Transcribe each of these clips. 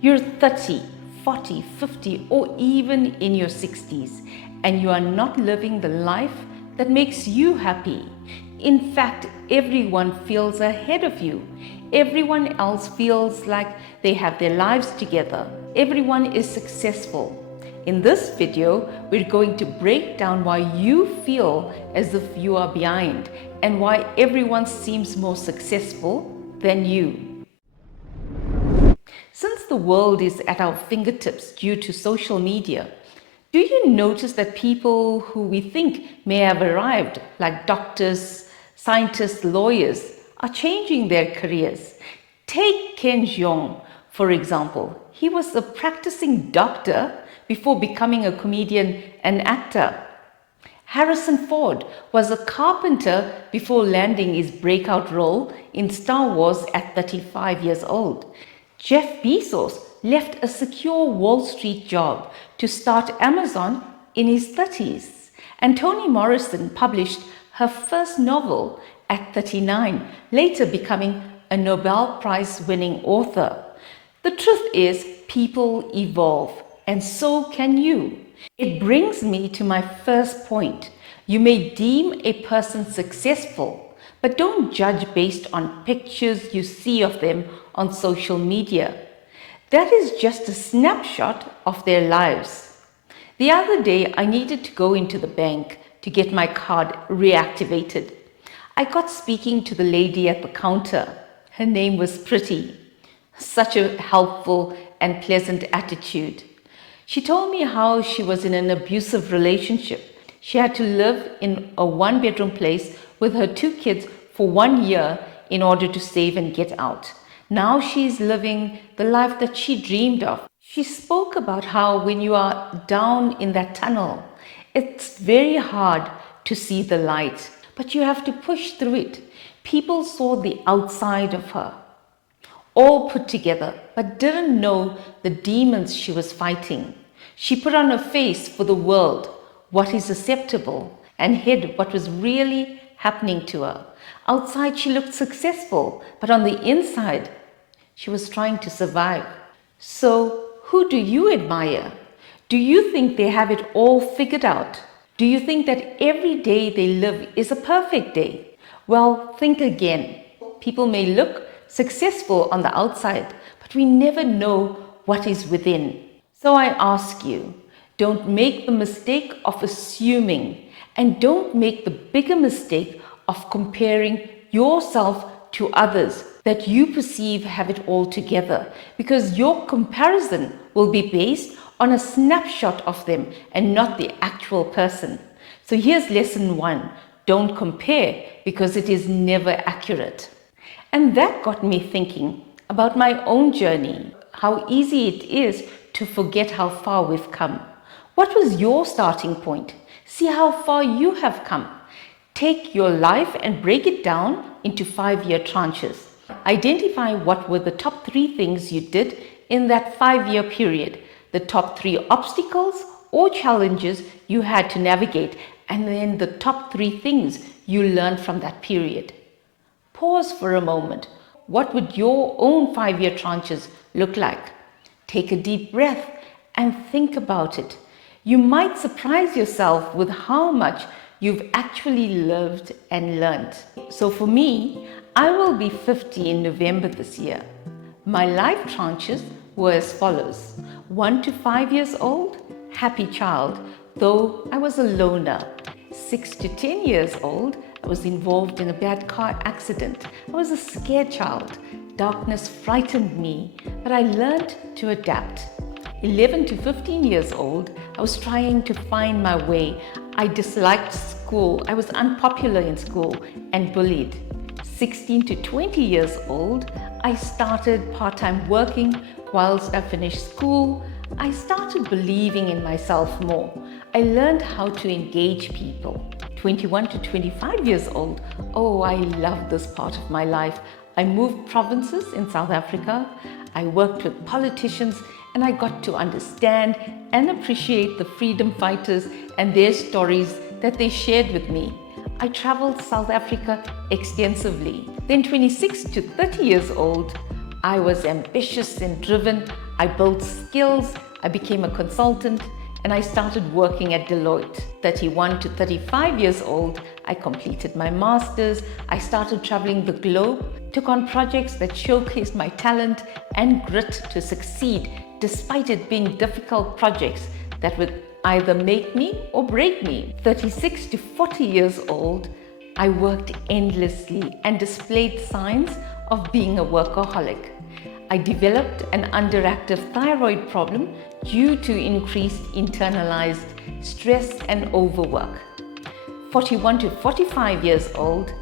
You're 30, 40, 50, or even in your 60s, and you are not living the life that makes you happy. In fact, everyone feels ahead of you. Everyone else feels like they have their lives together. Everyone is successful. In this video, we're going to break down why you feel as if you are behind and why everyone seems more successful than you. Since the world is at our fingertips due to social media, do you notice that people who we think may have arrived, like doctors, scientists, lawyers, are changing their careers? Take Ken Jeong, for example. He was a practicing doctor before becoming a comedian and actor. Harrison Ford was a carpenter before landing his breakout role in Star Wars at 35 years old. Jeff Bezos left a secure Wall Street job to start Amazon in his 30s. And Toni Morrison published her first novel at 39, later becoming a Nobel Prize-winning author. The truth is, people evolve, and so can you. It brings me to my first point. You may deem a person successful, but don't judge based on pictures you see of them on social media. That is just a snapshot of their lives. The other day, I needed to go into the bank to get my card reactivated. I got speaking to the lady at the counter. Her name was Pretty. Such a helpful and pleasant attitude. She told me how she was in an abusive relationship. She had to live in a one-bedroom place with her 2 kids for 1 year in order to save and get out. Now she's living the life that she dreamed of. She spoke about how when you are down in that tunnel, it's very hard to see the light, but you have to push through it. People saw the outside of her, all put together, but didn't know the demons she was fighting. She put on a face for the world, what is acceptable, and hid what was really happening to her. Outside, she looked successful, but on the inside, she was trying to survive. So, who do you admire? Do you think they have it all figured out? Do you think that every day they live is a perfect day? Well, think again. People may look successful on the outside, but we never know what is within. So I ask you, don't make the mistake of assuming, and don't make the bigger mistake of comparing yourself to others that you perceive have it all together, because your comparison will be based on a snapshot of them and not the actual person. So here's lesson 1. Don't compare, because it is never accurate. And that got me thinking about my own journey, how easy it is to forget how far we've come. What was your starting point? See how far you have come. Take your life and break it down into 5-year tranches. Identify what were the top 3 things you did in that 5-year period, the top 3 obstacles or challenges you had to navigate, and then the top 3 things you learned from that period. Pause for a moment. What would your own 5-year tranches look like? Take a deep breath and think about it. You might surprise yourself with how much you've actually lived and learned. So for me, I will be 50 in November this year. My life tranches were as follows. 1 to 5 years old, happy child, though I was a loner. 6 to 10 years old, I was involved in a bad car accident. I was a scared child. Darkness frightened me, but I learned to adapt. 11 to 15 years old, I was trying to find my way. I disliked school. I was unpopular in school and bullied. 16 to 20 years old, I started part-time working whilst I finished school. I started believing in myself more. I learned how to engage people. 21 to 25 years old, oh, I love this part of my life. I moved provinces in South Africa. I worked with politicians, and I got to understand and appreciate the freedom fighters and their stories that they shared with me. I traveled South Africa extensively. Then 26 to 30 years old, I was ambitious and driven. I built skills, I became a consultant, and I started working at Deloitte. 31 to 35 years old, I completed my master's, I started traveling the globe, took on projects that showcased my talent and grit to succeed, despite it being difficult projects that would either make me or break me. 36 to 40 years old, I worked endlessly and displayed signs of being a workaholic. I developed an underactive thyroid problem due to increased internalized stress and overwork. 41 to 45 years old,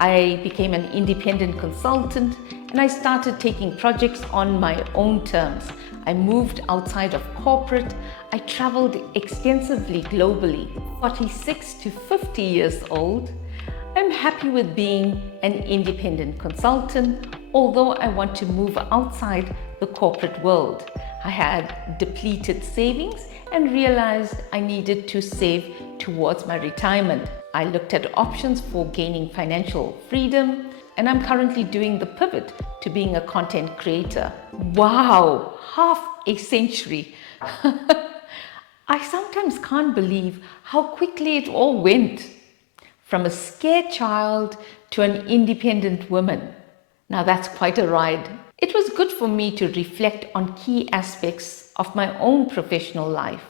I became an independent consultant and I started taking projects on my own terms. I moved outside of corporate. I traveled extensively globally. 46 to 50 years old, I'm happy with being an independent consultant, although I want to move outside the corporate world. I had depleted savings and realized I needed to save towards my retirement. I looked at options for gaining financial freedom, and I'm currently doing the pivot to being a content creator. Wow, half a century. I sometimes can't believe how quickly it all went. From a scared child to an independent woman. Now that's quite a ride. It was good for me to reflect on key aspects of my own professional life.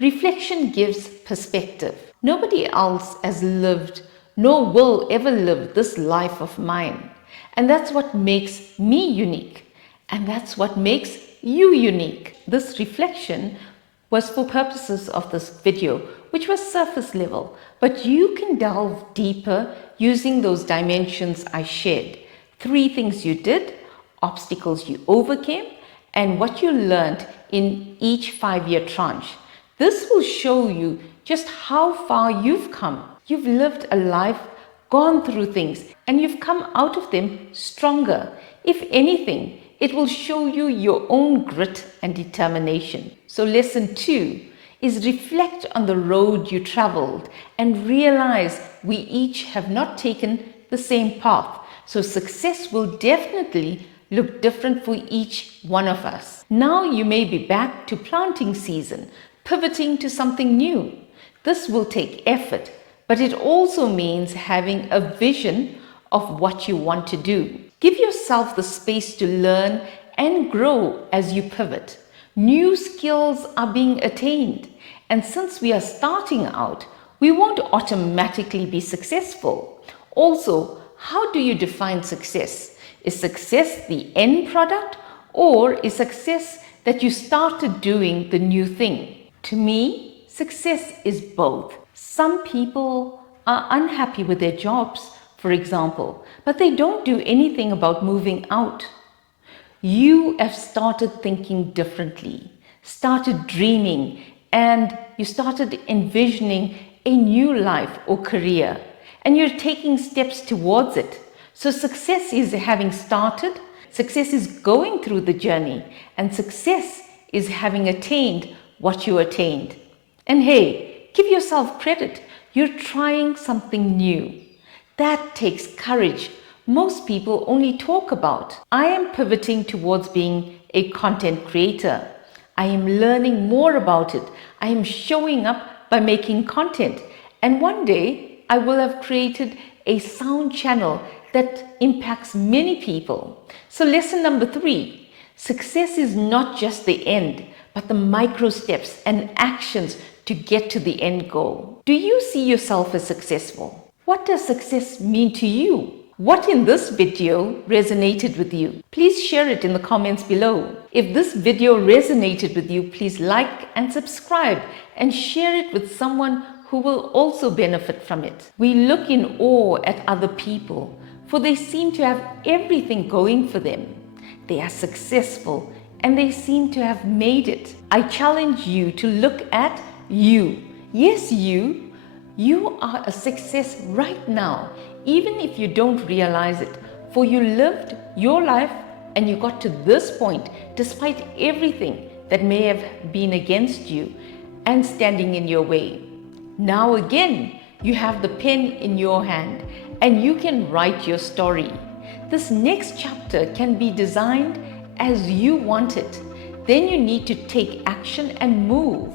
Reflection gives perspective. Nobody else has lived nor will ever live this life of mine. And that's what makes me unique. And that's what makes you unique. This reflection was for purposes of this video, which was surface level, but you can delve deeper using those dimensions I shared. 3 things you did, obstacles you overcame, and what you learned in each 5-year tranche. This will show you just how far you've come. You've lived a life, gone through things, and you've come out of them stronger. If anything, it will show you your own grit and determination. So lesson 2 is reflect on the road you traveled and realize we each have not taken the same path. So success will definitely look different for each one of us. Now you may be back to planting season, pivoting to something new. This will take effort, but it also means having a vision of what you want to do. Give yourself the space to learn and grow as you pivot. New skills are being attained, and since we are starting out, we won't automatically be successful. Also, how do you define success? Is success the end product, or is success that you started doing the new thing? To me, success is both. Some people are unhappy with their jobs, for example, but they don't do anything about moving out. You have started thinking differently, started dreaming, and you started envisioning a new life or career, and you're taking steps towards it. So success is having started, success is going through the journey, and success is having attained what you attained. And hey, give yourself credit. You're trying something new. That takes courage. Most people only talk about. I am pivoting towards being a content creator. I am learning more about it. I am showing up by making content. And one day I will have created a sound channel that impacts many people. So lesson number 3, success is not just the end, but the micro steps and actions to get to the end goal. Do you see yourself as successful? What does success mean to you? What in this video resonated with you? Please share it in the comments below. If this video resonated with you, please like and subscribe and share it with someone who will also benefit from it. We look in awe at other people, for they seem to have everything going for them. They are successful and they seem to have made it. I challenge you to look at you. Yes, you. You are a success right now, even if you don't realize it, for you lived your life and you got to this point despite everything that may have been against you and standing in your way. Now again, you have the pen in your hand and you can write your story. This next chapter can be designed as you want it. then you need to take action and move.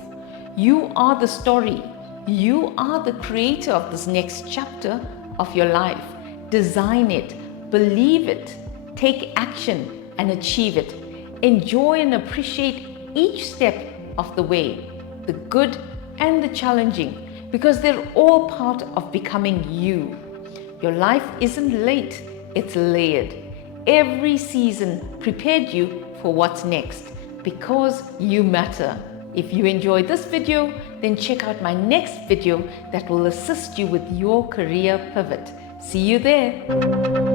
You are the story. You are the creator of this next chapter of your life. Design it, believe it, take action and achieve it. Enjoy and appreciate each step of the way, the good and the challenging, because they're all part of becoming you. Your life isn't late, it's layered. Every season prepared you for what's next, because you matter. If you enjoyed this video, then check out my next video that will assist you with your career pivot. See you there.